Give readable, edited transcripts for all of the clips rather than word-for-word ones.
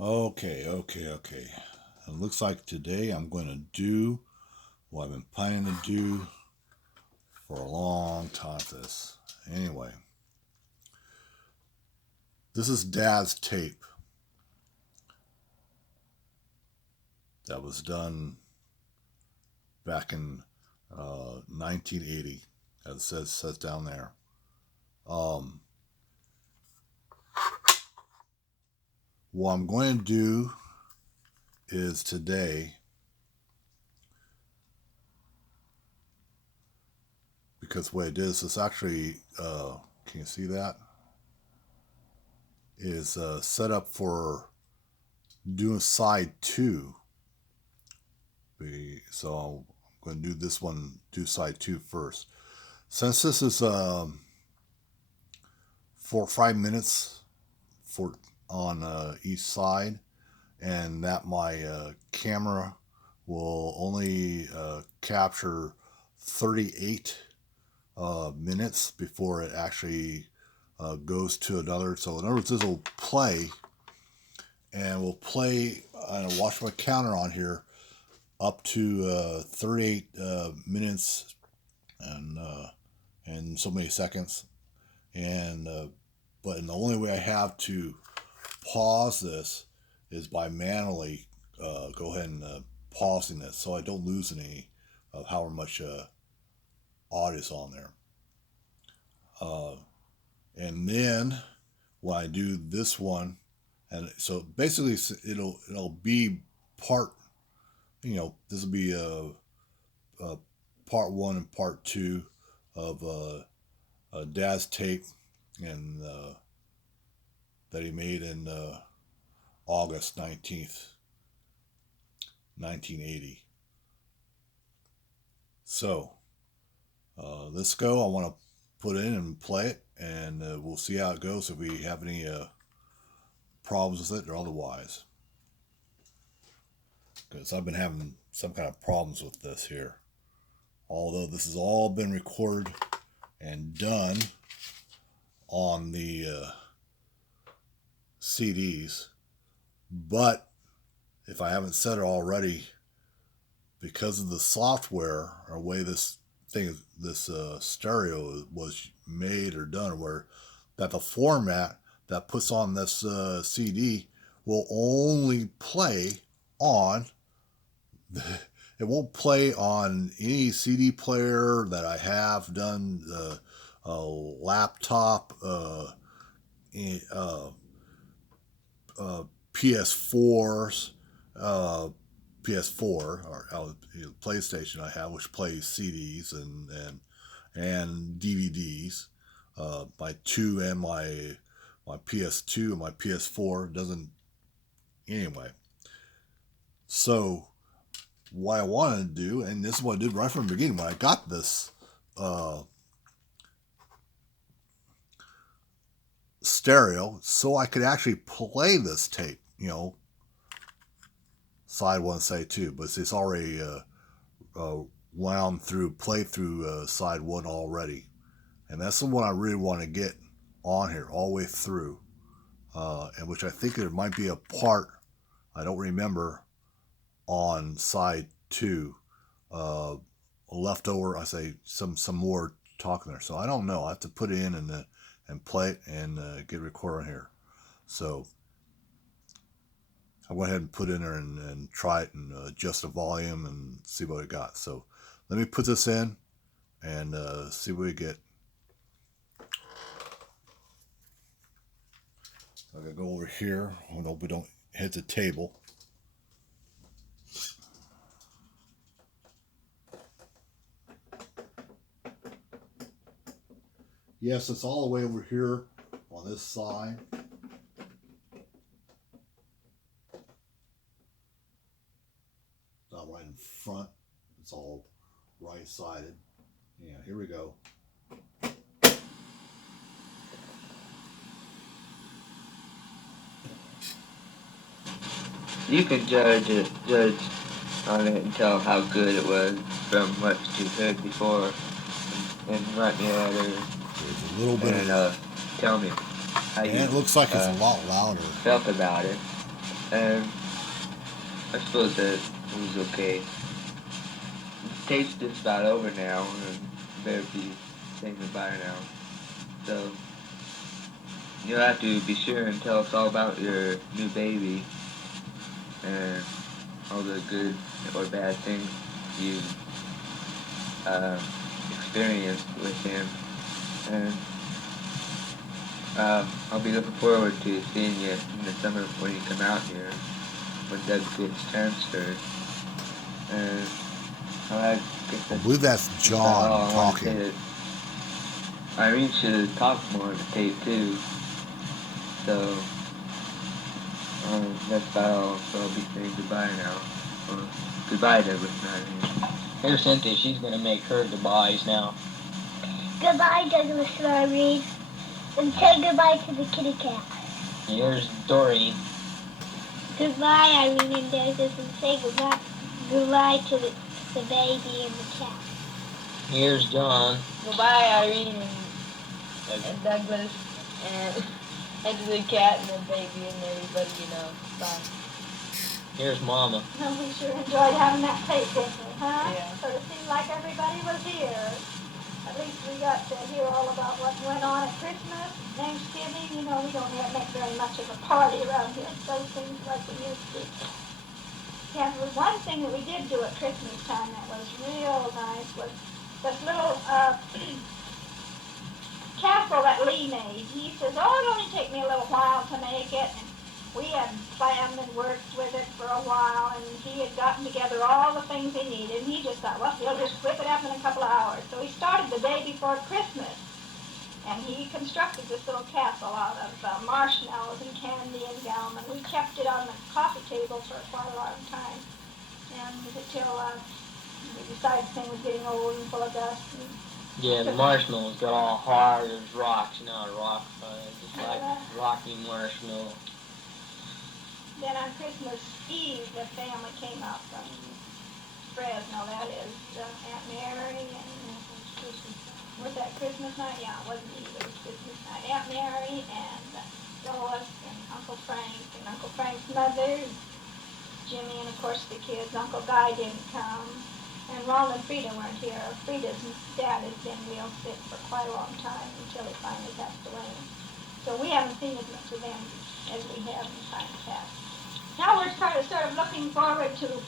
Okay. It looks like today I'm going to do what I've been planning to do for a long time. This anyway. This is Dad's tape that was done back in 1980, as it says down there. Um, what I'm going to do is today, because what it is, it's actually, can you see that? Is set up for doing side two. So I'm going to do this one, do side two first. Since this is for 5 minutes for on each side, and that my camera will only capture 38 minutes before it actually goes to another. So in other words, this will play, and we'll play. And I'll watch my counter on here up to 38 minutes and so many seconds. And but the only way I have to pause this is by manually go ahead and pausing this, so I don't lose any of however much audio is on there. Uh, and then when I do this one, and so basically it'll be part. This will be a part one and part two of Dad's tape, and that he made in August 19th, 1980. So let's go. I want to put in and play it, and we'll see how it goes, if we have any problems with it or otherwise. Because I've been having some kind of problems with this here. Although this has all been recorded and done on the CDs, but if I haven't said it already, because of the software or way this stereo was made or done, where that the format that puts on this CD will only play on it won't play on any CD player that I have done, laptop, uh, PS4s, PS4 or PlayStation I have, which plays CDs and DVDs. My two and my PS2 and my PS4 doesn't anyway. So what I wanted to do, and this is what I did right from the beginning when I got this stereo, so I could actually play this tape, side one, side two, but it's already wound through, played through side one already. And that's the one I really want to get on here all the way through, and which I think there might be a part, I don't remember, on side two, left over. I say some more talking there, so I don't know. I have to put it in and play it and get a recorder on here. So I went ahead and put in there and try it and adjust the volume and see what we got. So let me put this in and see what we get. I'm gonna go over here. I hope we don't hit the table. Yes, it's all the way over here on this side. Not right in front. It's all right-sided. Yeah, here we go. You could judge on it and tell how good it was from what you heard before, and write me a letter There's a little bit and of, tell me how and you it looks like it's a lot louder. felt about it. and I suppose that it was okay. The tape's just about over now, and better be saying goodbye now. So you'll have to be sure and tell us all about your new baby and all the good or bad things you experienced with him. And I'll be looking forward to seeing you in the summer when you come out here, when Doug gets transferred. And I guess I believe that's just about all John I want to say. talking. That Irene should have talked more on the tape too. So that's about all. So I'll be saying goodbye now. Goodbye, Douglas and Irene. Here, Cynthia, she's going to make her goodbyes now. Goodbye, Douglas and Irene. And say goodbye to the kitty cat. Here's Doreen. Goodbye, Irene and Douglas, and say goodbye to the baby and the cat. Here's John. Goodbye, Irene and Douglas, and to the cat and the baby and everybody, Bye. Here's Mama. Well, we sure enjoyed having that tape, didn't we, huh? Yeah. So it seemed like everybody was here. At least we got to hear all about what went on at Christmas, Thanksgiving. We don't make very much of a party around here, those things like we used to. Yeah, there was one thing that we did do at Christmas time that was real nice was this little castle that Lee made. He says, oh, it'll only take me a little while to make it. And we had planned and worked with it for a while, and he had gotten together all the things he needed, and he just thought, well, he'll just whip it up in a couple of hours. So he started the day before Christmas, and he constructed this little castle out of marshmallows and candy and gum, and we kept it on the coffee table for quite a long time, and until we decided the thing was getting old and full of dust. Yeah, the marshmallows got all hard as rocks, rock, just like rocky marshmallow. Then on Christmas Eve, the family came out from Fresno, that is, Aunt Mary and, was that Christmas night? Yeah, it wasn't Eve, it was Christmas night. Aunt Mary and Lois and Uncle Frank and Uncle Frank's mother, Jimmy, and of course the kids. Uncle Guy didn't come. And Ron and Frida weren't here. Frida's dad had been real sick for quite a long time until he finally passed away. So we haven't seen as much of them as we have in times past. Now we're sort of looking forward to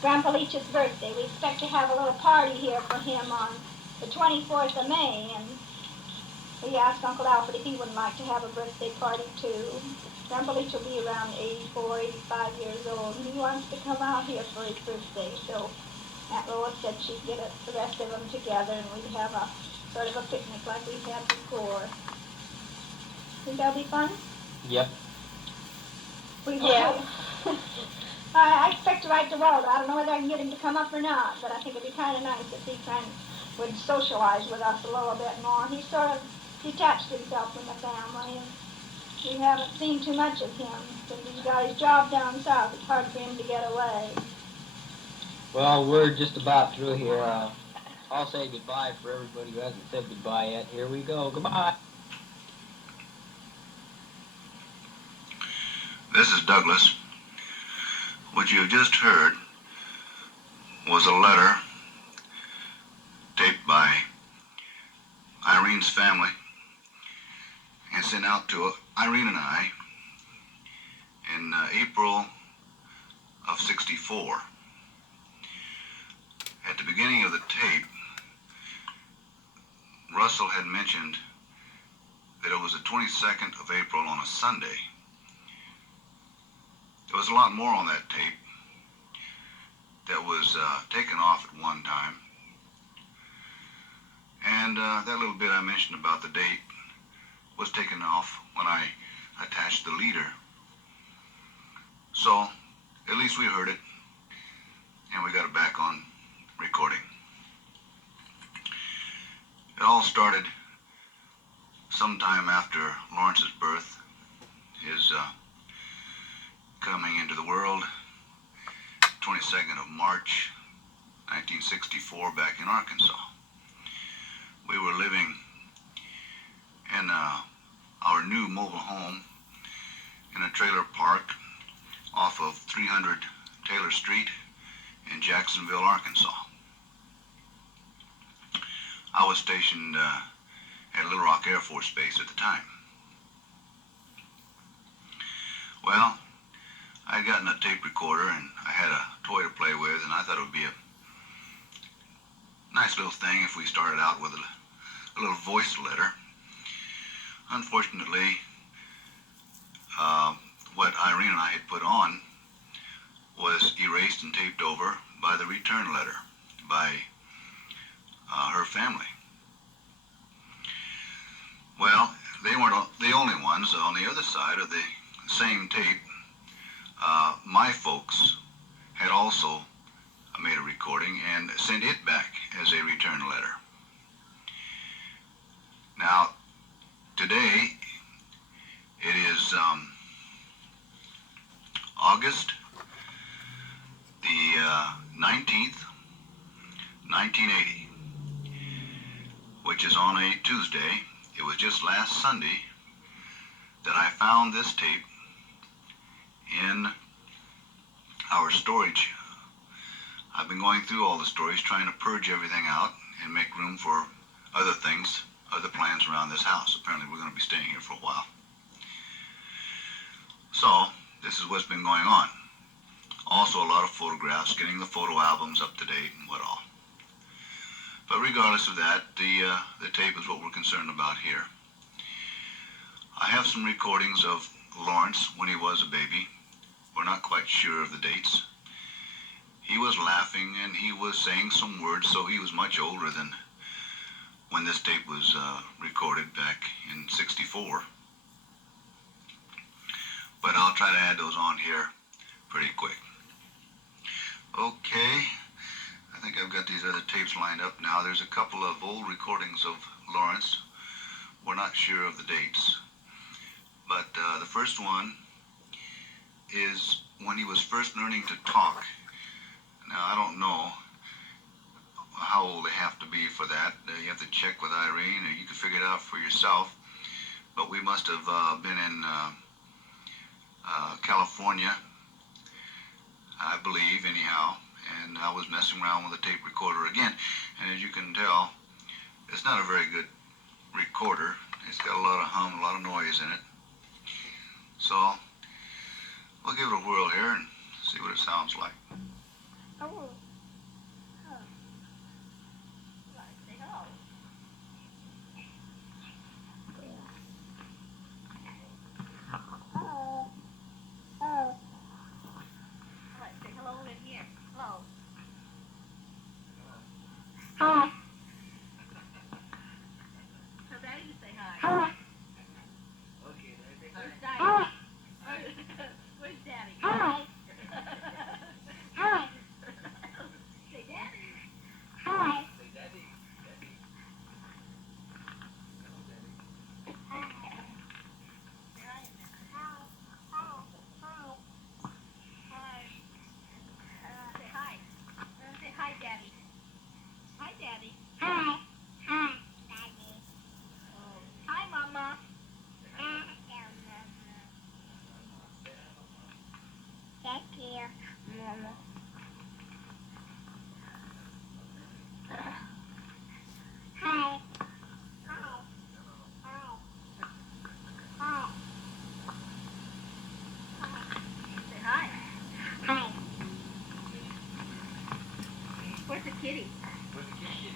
Grandpa Leach's birthday. We expect to have a little party here for him on the 24th of May, and we asked Uncle Alfred if he wouldn't like to have a birthday party too. Grandpa Leach will be around 84, 85 years old, and he wants to come out here for his birthday. So Aunt Lois said she'd get the rest of them together, and we'd have a sort of a picnic like we've had before. Think that'll be fun? Yep. Yeah. I expect to write to Walter. I don't know whether I can get him to come up or not, but I think it'd be kind of nice if he would socialize with us a little bit more. He's sort of detached himself from the family, and we haven't seen too much of him since he's got his job down south. It's hard for him to get away. Well, we're just about through here. I'll say goodbye for everybody who hasn't said goodbye yet. Here we go. Goodbye. This is Douglas. What you have just heard was a letter taped by Irene's family and sent out to Irene and I in April of '64. At the beginning of the tape, Russell had mentioned that it was the 22nd of April on a Sunday. There was a lot more on that tape that was taken off at one time. And that little bit I mentioned about the date was taken off when I attached the leader. So, at least we heard it, and we got it back on recording. It all started sometime after Lawrence's birth, his coming into the world, 22nd of March, 1964, back in Arkansas. We were living in our new mobile home in a trailer park 300 Taylor Street in Jacksonville, Arkansas. I was stationed at Little Rock Air Force Base at the time. Well, I had gotten a tape recorder and I had a toy to play with, and I thought it would be a nice little thing if we started out with a little voice letter. Unfortunately, what Irene and I had put on was erased and taped over by the return letter by her family. Well, they weren't the only ones. On the other side of the same tape, my folks had also made a recording and sent it back as a return letter. Now, today, it is August the 19th, 1980, which is on a Tuesday. It was just last Sunday that I found this tape in our storage. I've been going through all the storage, trying to purge everything out and make room for other things, other plans around this house. Apparently we're going to be staying here for a while. So, this is what's been going on. Also a lot of photographs, getting the photo albums up to date and what all. But regardless of that, the tape is what we're concerned about here. I have some recordings of Lawrence when he was a baby. We're not quite sure of the dates. He was laughing and he was saying some words, so he was much older than when this tape was recorded back in '64. But I'll try to add those on here pretty quick. Okay, I think I've got these other tapes lined up now. There's a couple of old recordings of Lawrence. We're not sure of the dates. But the first one is when he was first learning to talk. Now, I don't know how old they have to be for that. You have to check with Irene, or you can figure it out for yourself. But we must have been in California, I believe, anyhow. And I was messing around with the tape recorder again. And as you can tell, it's not a very good recorder. It's got a lot of hum, a lot of noise in it. So, we'll give it a whirl here and see what it sounds like. Oh. Huh. Like, say hello. Hello. Oh. Like, say hello in here. Hello. Hi. Tell Daddy to say hi. Hi. Okay, Where's Daddy? Where's Daddy? Hi. Hi. Say Daddy. Hi. Say Daddy. Daddy. Hello, Daddy. Hi. Say hi. Hi. Say hi. Say hi, Daddy. Hi, Daddy. Hi. Hi, Daddy. Hi, Mama. Thank you, Mama. Hi. Hi. Hi. Hi. Say hi. Hi. Where's the kitty? Where's the kitty?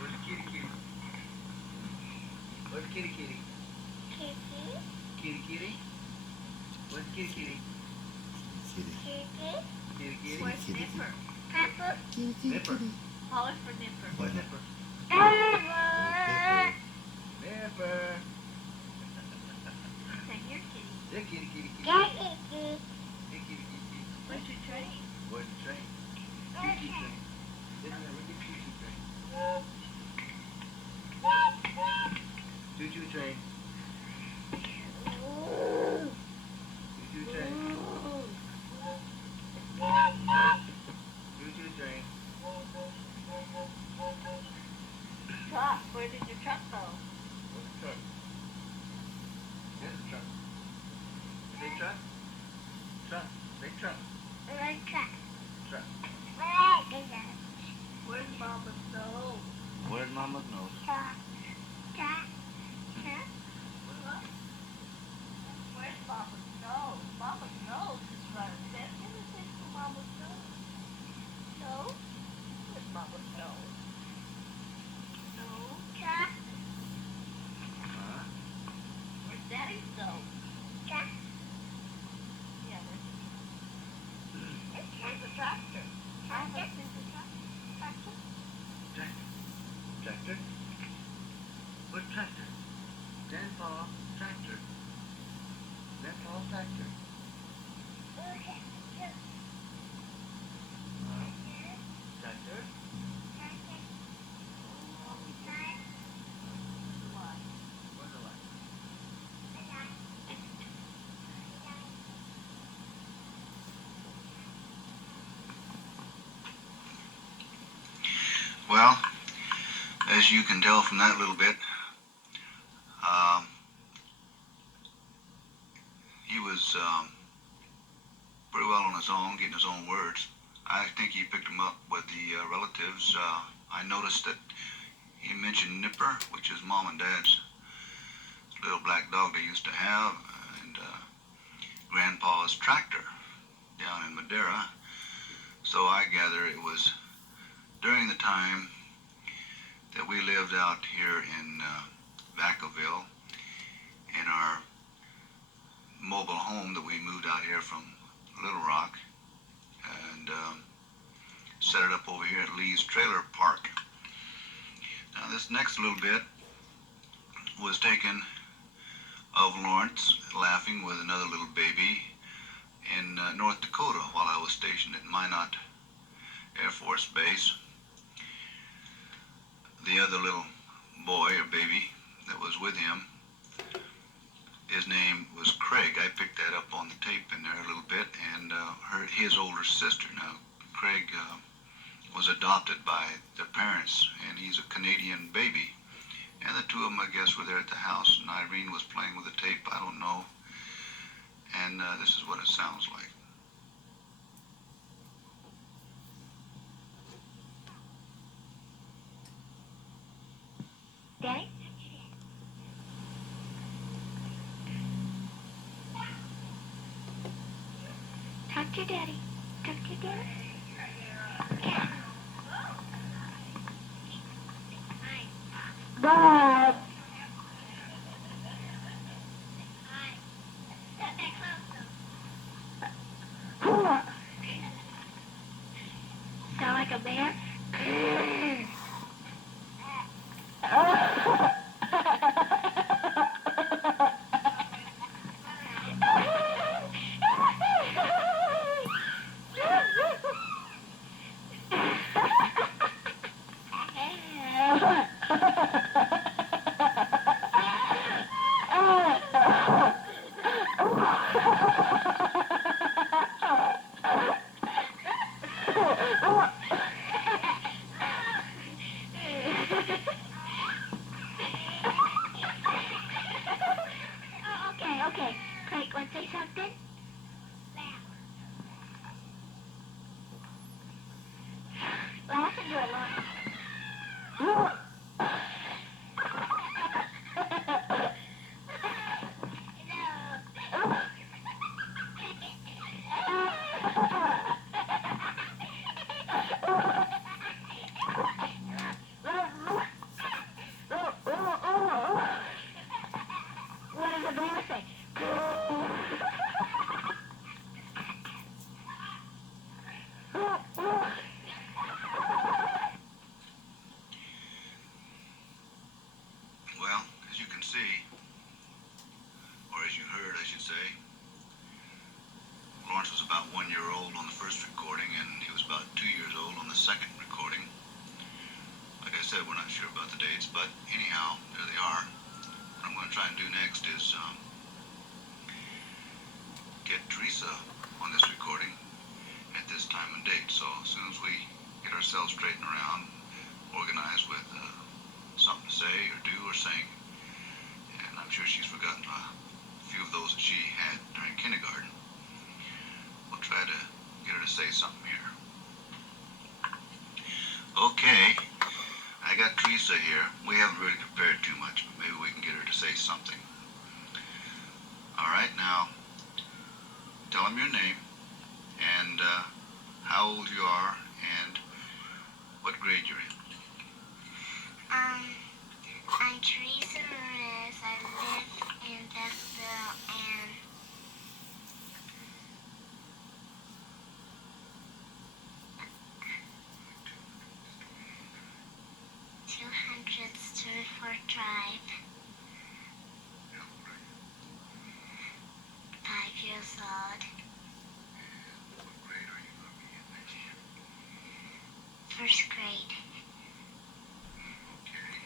Where's the kitty? Where's the kitty? Kitty, Kitty? Where's the kitty? kitty, Kitty? Where's Nipper? pepper, Nipper. Call us for Nipper. Where's Nipper? pepper, Nipper. Say here, kitty. Yeah, kitty. kitty, Hey, kitty. Where's your train? Where's the train? Choo-choo train. Where's the choo-choo train? Choo-choo train. Choo-choo train. Choo-choo train. Truck. Where did your truck go? Where's the truck? There's the truck. Say truck. truck. Big truck. Red truck. Truck. Red truck. Where's Mama's nose? Where's Mama's nose? Truck. Truck. Truck. Where's Mama's nose? Mama's nose is running. Give me a taste for Mama's nose. Nose? Where's Mama's nose? Nose? Truck. Huh? Where's Daddy's nose? Truck. Yeah, where's the tractor? Mama, is the tractor? Tractor? What tractor? Grandpa, tractor. Grandpa's tractor. Okay. Tractor? Where's the light? Well, as you can tell from that little bit, he was pretty well on his own, getting his own words. I think he picked him up with the relatives. I noticed that he mentioned Nipper, which is Mom and Dad's little black dog they used to have, and Grandpa's tractor down in Madeira. So I gather it was during the time that we lived out here in Vacaville in our mobile home that we moved out here from Little Rock and set it up over here at Lee's Trailer Park. Now this next little bit was taken of Lawrence laughing with another little baby in North Dakota while I was stationed at Minot Air Force Base. The other little boy or baby that was with him, his name was Craig. I picked that up on the tape in there a little bit, and his older sister. Now, Craig was adopted by their parents, and he's a Canadian baby. And the two of them, I guess, were there at the house, and Irene was playing with the tape, I don't know. And this is what it sounds like. Daddy? Talk to Daddy. Talk to Daddy. Bob. Sound like a bear? Okay. Craig, want to say something? Laugh and do it, Lauren. What does the bear say? Well, as you can see, or as you heard, I should say, Lawrence was about 1 year old on the first recording, and he was about 2 years old on the second recording. Like I said, we're not sure about the dates, but anyhow, there they are. What I'm going to try and do next is get Teresa on this recording at this time and date. So as soon as we get ourselves straightened around, organized with something to say or do or sing, and I'm sure she's forgotten a few of those that she had during kindergarten. tell them your name and how old you are and what grade you're in. I'm Teresa Ramirez. I live in Bethel and 200 Sternford Drive. 5 years old. What grade are you going to be in next year? First grade. Okay.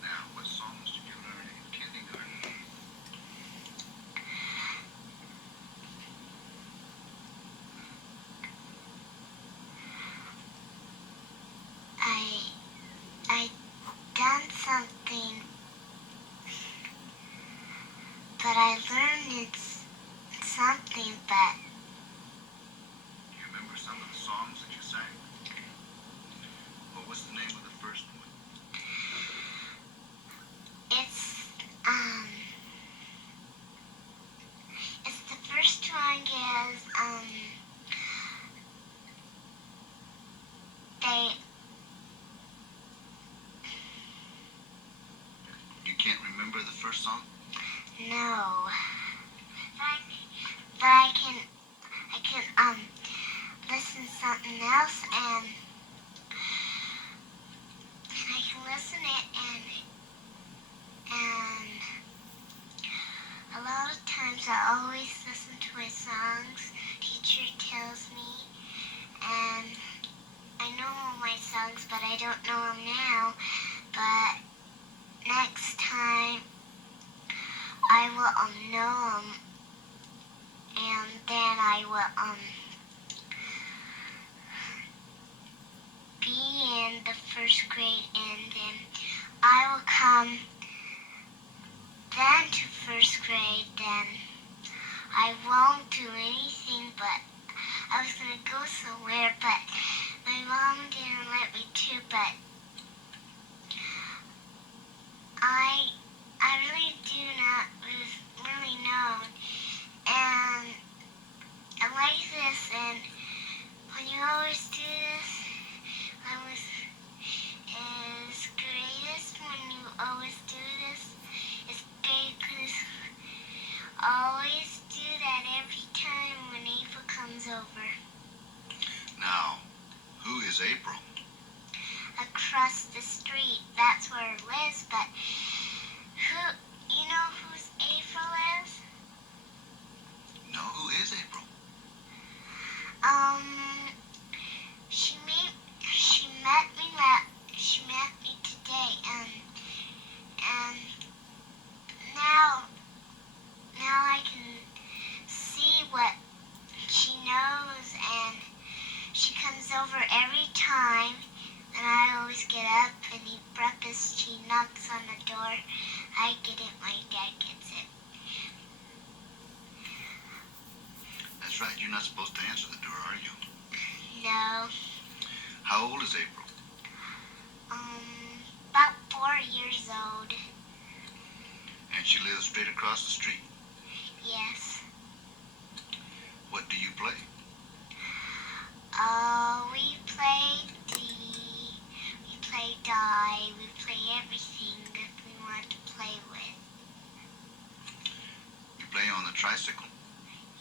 Now, what songs did you learn in kindergarten? I done something, but I learned it's something, but Do you remember some of the songs that you sang? What was the name of the first one? it's the first one is, they, You can't remember the first song? no, but I can, listen to something else, and I can listen it, and a lot of times I always listen to my songs. Teacher tells me, and I know all my songs, but I don't know them now. But next time I will know them, and then I will be in the first grade, and then I will come then to first grade. Then I won't do anything, but I was gonna go somewhere, but my mom didn't let me to. But I really do not really know, and I like this. And when you always do this, is greatest when you always do this. It's great because always do that every time when April comes over. Now, who is April? Across the street, that's where it lives, but you know who's April is? No, who is April? She met me today, and now I can see what she knows, and she comes over every time, and I always get up and eat breakfast. She knocks on the door, I get it, my dad gets it. That's right, you're not supposed to answer the door, are you? No, How old is April? about 4 years old. And she lives straight across the street. Yes. What do you play? We play die, we play everything that we want to play with. You play on the tricycle.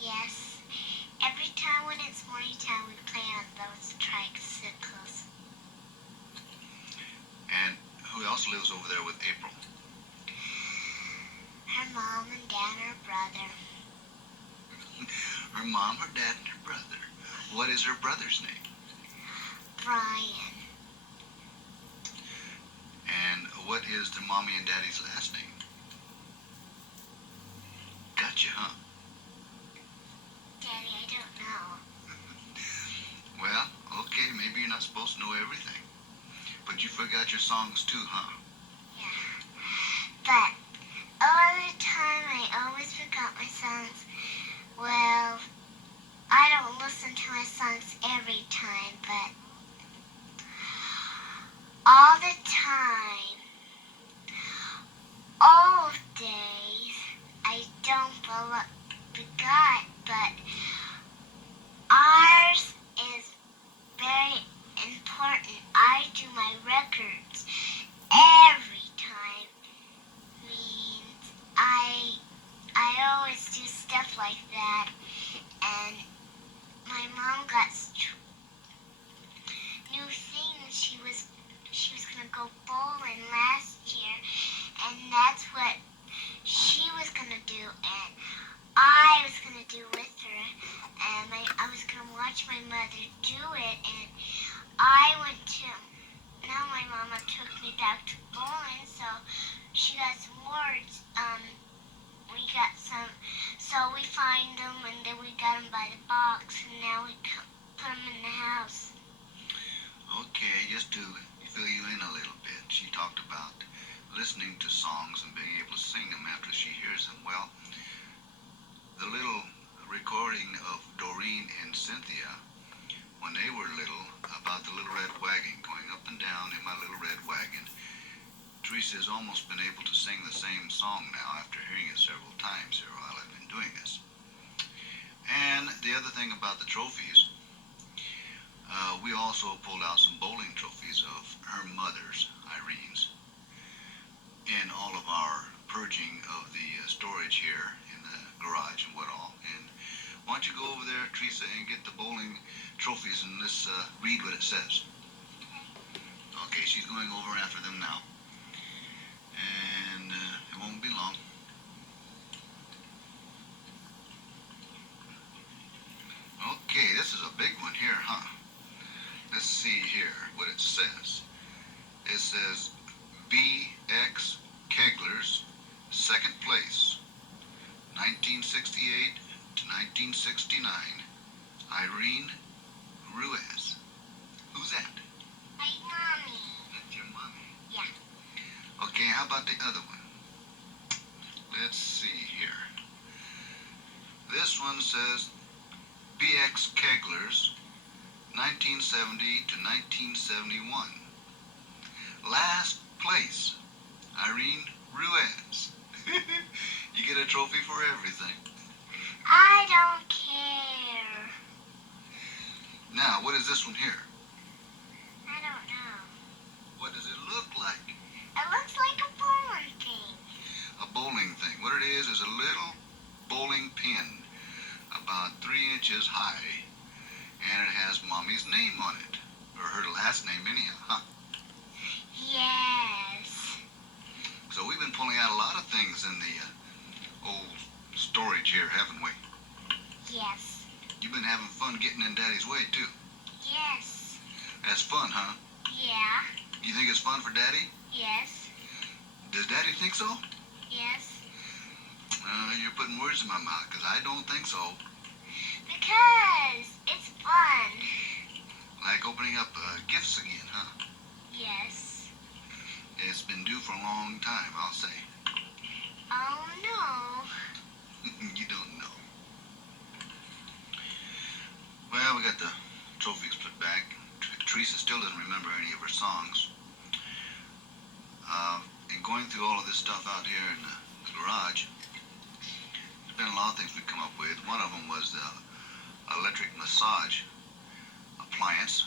Yes. Every time when it's morning time, we play on those tricycles. And who else lives over there with April? Her mom and dad and her brother. Her mom, her dad, and her brother. What is her brother's name? Brian. And what is the mommy and daddy's last name? Gotcha, huh? Daddy, I don't know. Well, okay, maybe you're not supposed to know everything. But you forgot your songs too, huh? Yeah. But all the time I always forgot my songs. Well, I don't listen to my songs every time, but all the time, all days, I don't forgot, but stuff like that. And my mom got new things. She was gonna go bowling last year, and that's what she was gonna do, and I was gonna do with her, and I was gonna watch my mother do it, and I went to. Now my mama took me back to bowling, so she got some words. We got some, so we find them, and then we got them by the box, and now we put them in the house. Okay, just to fill you in a little bit, she talked about listening to songs and being able to sing them after she hears them. Well, the little recording of Doreen and Cynthia when they were little about the little red wagon going up and down in my little red wagon. Teresa has almost been able to sing the same song now after hearing it several times here while I've been doing this. And the other thing about the trophies, we also pulled out some bowling trophies of her mother's, Irene's, in all of our purging of the storage here in the garage and what all. And why don't you go over there, Teresa, and get the bowling trophies and let's read what it says. Okay, she's going over after them now. And it won't be long. Okay, this is a big one here, huh? Let's see here what it says. It says B.X. Kegler's second place, 1968 to 1969, Irene Ruiz. Who's that? My mommy. That's your mommy. Yeah. Okay, how about the other one? Let's see here. This one says B.X. Kegler's 1970 to 1971. Last place, Irene Ruiz. You get a trophy for everything. I don't care. Now, what is this one here? I don't know. What does it look like? It looks like a bowling thing. A bowling thing. What it is a little bowling pin about 3 inches high, and it has Mommy's name on it, or her last name anyhow, huh? Yes. So we've been pulling out a lot of things in the old storage here, haven't we? Yes. You've been having fun getting in Daddy's way, too. Yes. That's fun, huh? Yeah. You think it's fun for Daddy? Yes. Does Daddy think so? Yes. You're putting words in my mouth, because I don't think so. Because it's fun. Like opening up gifts again, huh? Yes. It's been due for a long time, I'll say. Oh no. You don't know. Well, we got the trophies put back. Teresa still doesn't remember any of her songs. And going through all of this stuff out here in the garage, there's been a lot of things we've come up with. One of them was the electric massage appliance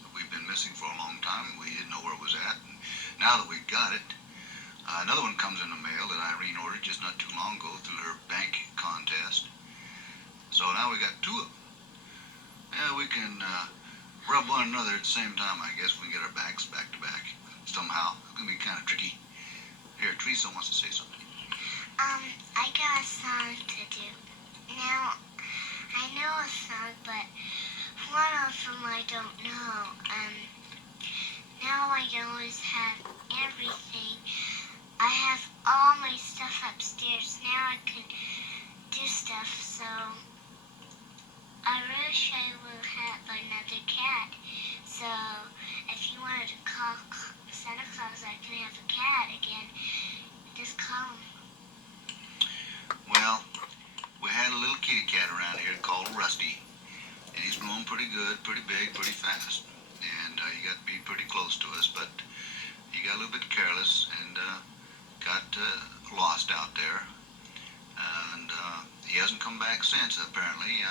that we've been missing for a long time. We didn't know where it was at. And now that we've got it, another one comes in the mail that Irene ordered just not too long ago through her bank contest. So now we got 2 of them. Yeah, we can rub one another at the same time, I guess, if we can get our backs back to back somehow. It's going to be kind of tricky. Here, Teresa wants to say something. I got a song to do. Now, I know a song, but one of them I don't know. Now I always have everything. I have all my stuff upstairs. Now I can do stuff, so I wish I will have another cat. So if you wanted to call Santa Claus, I can have a cat again. Just call him. Well, we had a little kitty cat around here called Rusty, and he's growing pretty good, pretty big, pretty fast. And he got to be pretty close to us, but he got a little bit careless and got lost out there. And he hasn't come back since, apparently.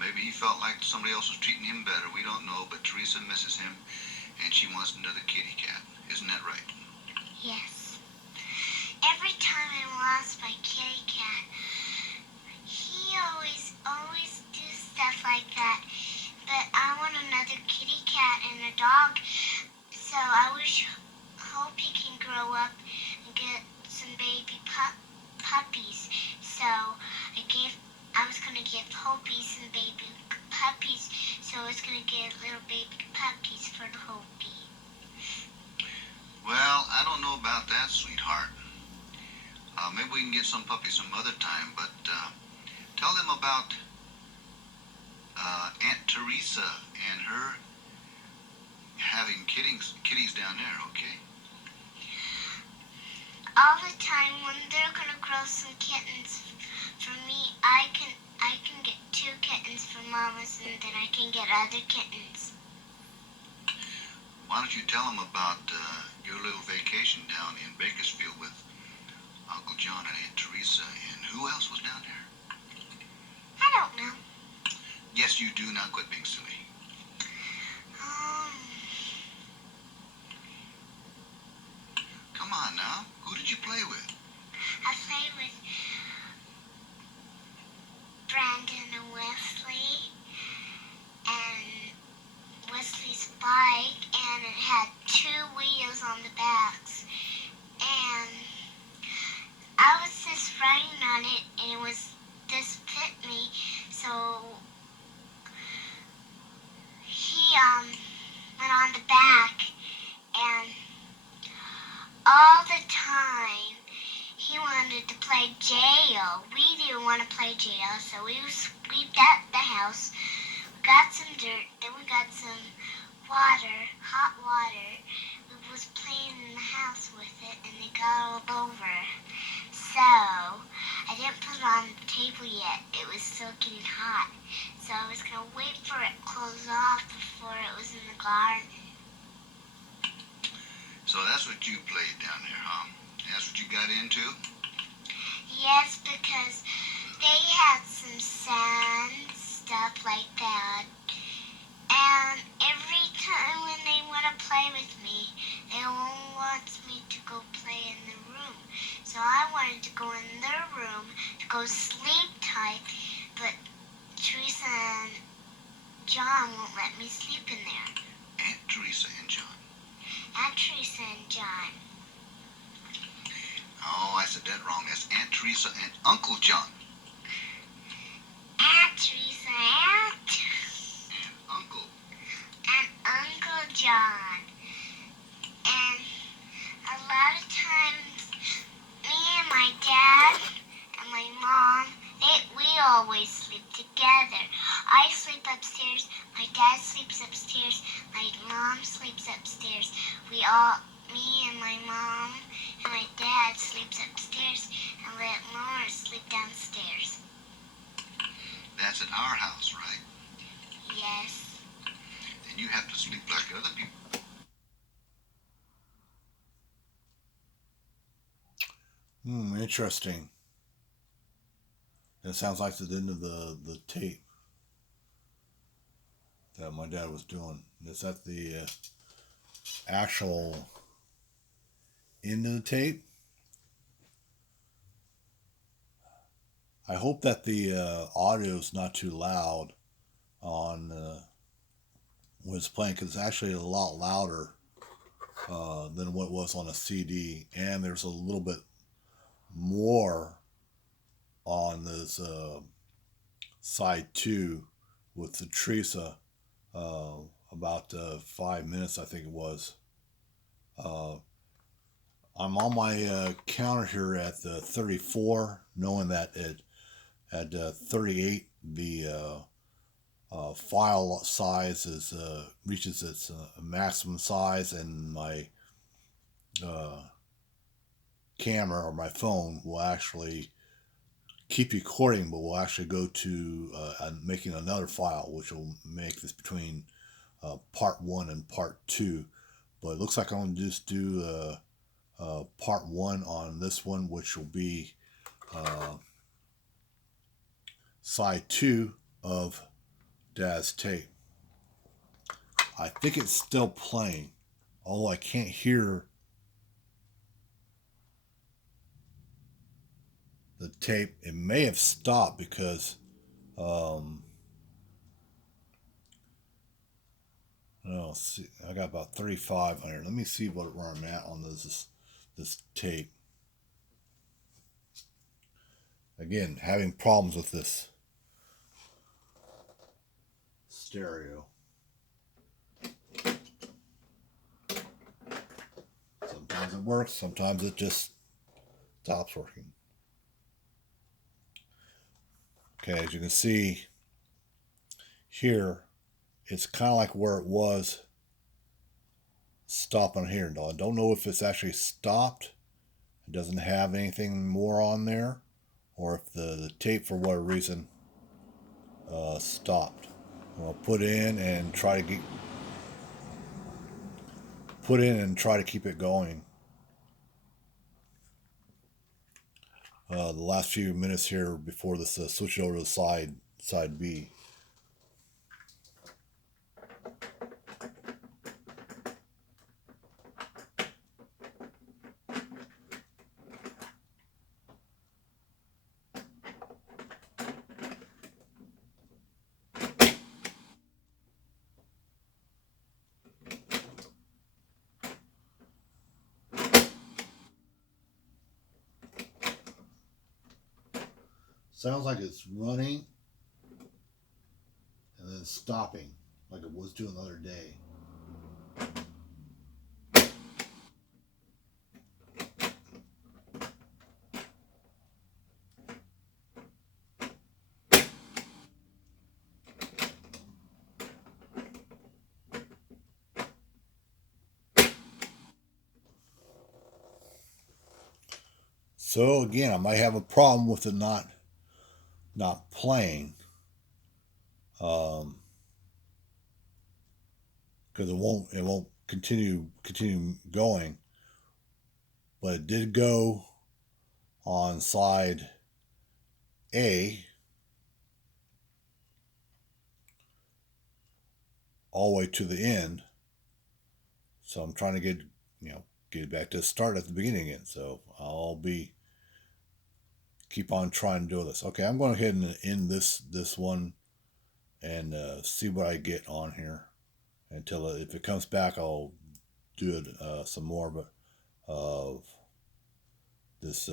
Maybe he felt like somebody else was treating him better. We don't know, but Teresa misses him, and she wants another kitty cat. Isn't that right? Yes. Every time I lost my kitty cat, give Hopies and baby puppies, so it's gonna get little baby puppies for the Hopi. Well, I don't know about that, sweetheart. Maybe we can get some puppies some other time, but tell them about Aunt Teresa and her having kitties down there, okay? All the time when they're gonna grow some kittens for me, I can get 2 kittens for mamas, and then I can get other kittens. Why don't you tell them about your little vacation down in Bakersfield with Uncle John and Aunt Teresa, and who else was down there? I don't know. Yes, you do. Now quit being silly. Come on now. Who did you play with? I played with Brandon and Wesley, and Wesley's bike, and it had 2 wheels on the backs, and I was just riding on it, and it was this fit me, so he went on the back, and all the time he wanted to play jail. We didn't want to play jail, so we swept out the house, got some dirt, then we got some water, hot water. We was playing in the house with it, and it got all over. So I didn't put it on the table yet. It was still getting hot. So I was going to wait for it to close off before it was in the garden. So that's what you played down there, huh? That's what you got into? Yes, because they had some sand, stuff like that. And every time when they want to play with me, they only want me to go play in the room. So I wanted to go in their room to go sleep tight, but Teresa and John won't let me sleep in there. Aunt Teresa and John. Aunt Teresa and John. Oh, I said that wrong. That's Aunt Teresa and Uncle John. Aunt Teresa and Uncle. and Uncle John. And a lot of times, me and my dad and my mom, we always sleep together. I sleep upstairs, my dad sleeps upstairs, my mom sleeps upstairs. Me and my mom and my dad sleeps upstairs and let Laura sleep downstairs. That's at our house, right? Yes. And you have to sleep like other people. Interesting. That sounds like the end of the tape that my dad was doing. Is that the actual end of the tape? I hope that the audio is not too loud on when it's playing, because it's actually a lot louder than what it was on a CD, and there's a little bit more on this side 2 with the Teresa, about 5 minutes, I think it was. I'm on my counter here at the 34, knowing that at 38 the file size reaches its maximum size, and my camera or my phone will actually keep recording, but will actually go to making another file, which will make this between part 1 and part 2. But it looks like I'm going to just do part 1 on this one, which will be side 2 of Dad's tape. I think it's still playing, although I can't hear the tape. It may have stopped because see, I got about 35 on here. Let me see where I'm at on this tape. Again, having problems with this stereo. Sometimes it works, sometimes it just stops working. Okay, as you can see here, it's kind of like where it was stopping here. Now, I don't know if it's actually stopped. It doesn't have anything more on there, or if the tape for whatever reason stopped. I'll put in and try to keep it going. The last few minutes here before this switch over to the side B. Sounds like it's running and then stopping like it was doing the other day. So again, I might have a problem with it not playing, because it won't continue going. But it did go on side A all the way to the end. So I'm trying to get it back to start at the beginning again. So I'll keep on trying to do this. Okay, I'm going ahead and end this one and see what I get on here until if it comes back, I'll do it some more, but of this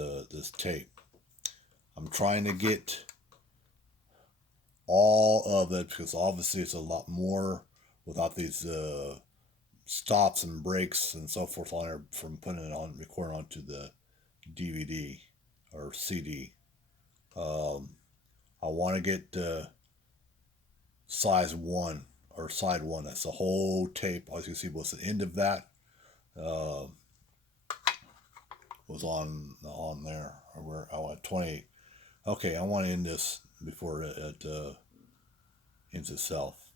tape. I'm trying to get all of it because obviously it's a lot more without these stops and breaks and so forth on there from putting it on, recording onto the DVD or CD. I want to get size 1 or side 1. That's the whole tape. As you can see, was the end of that was on there. Where I want 28. Okay, I want to end this before it ends itself.